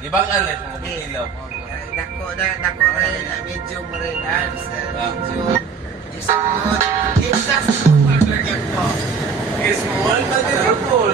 Di ba ka alit mo ilaw? Dako rin, medium rin, medium. Isang good. Isang super good po. Small but beautiful.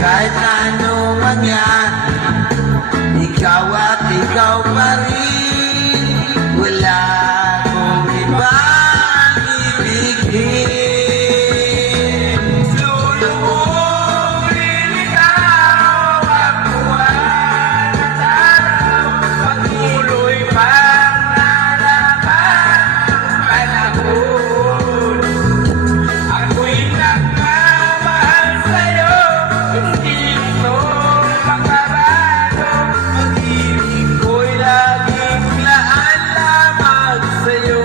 Kahit ano mangyari, ikaw at ikaw pa rin. Wala akong ibang ibigin. Lulubog rin ikaw ang buwan at araw. Patuloy pang lalaban ang panahon. Ako'y nagmamahal sa'yo. Hindi ito magbabago. Pag-ibig ko'y laging laan lamang sa'yo.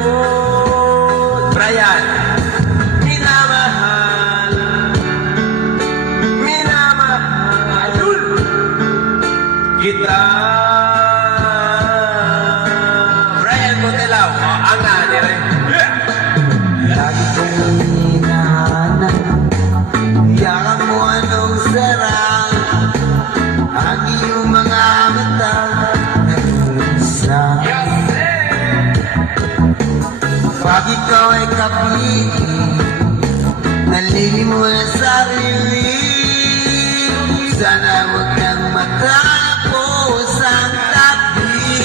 Brian, minamahal kita. Brian Botelao, ang ani rin. Lagi kong hinahanap, yakap mo anong sarang, ang iyong mga mata nag-uisa. Pag ikaw ay kapiling, nalili mo na sarili. Sana huwag nang matapos ang tabi.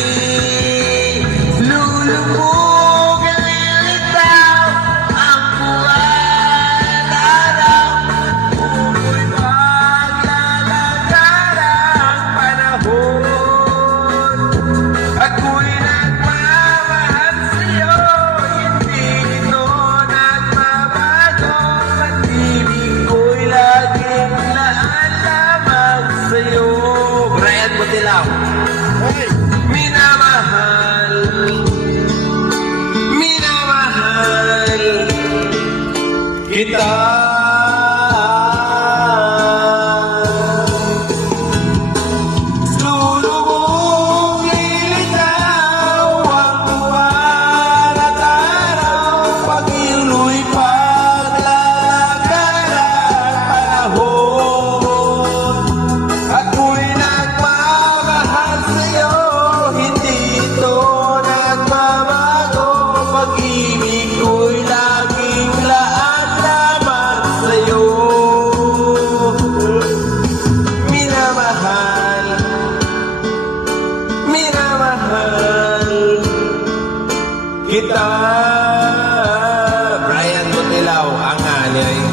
Lulubog ang ilitaw ang buwan at araw. Bumoy maglalagara ang panahon. Ako'y nagmamahal sa'yo, hindi ito nagbabago. Pag-ibig ko'y laging laan lamang sa'yo. Brian Botelao. Minamahal kita. Lulubog lilitaw ang buwan at araw. Pag-ilo'y paglalagara ang panahon. Ako'y nagmamahal sa'yo, hindi ito nagbabago. Pag-ibig ko'y laging laan lamang sa'yo. Minamahal kita. Brian Botelao, ang ani.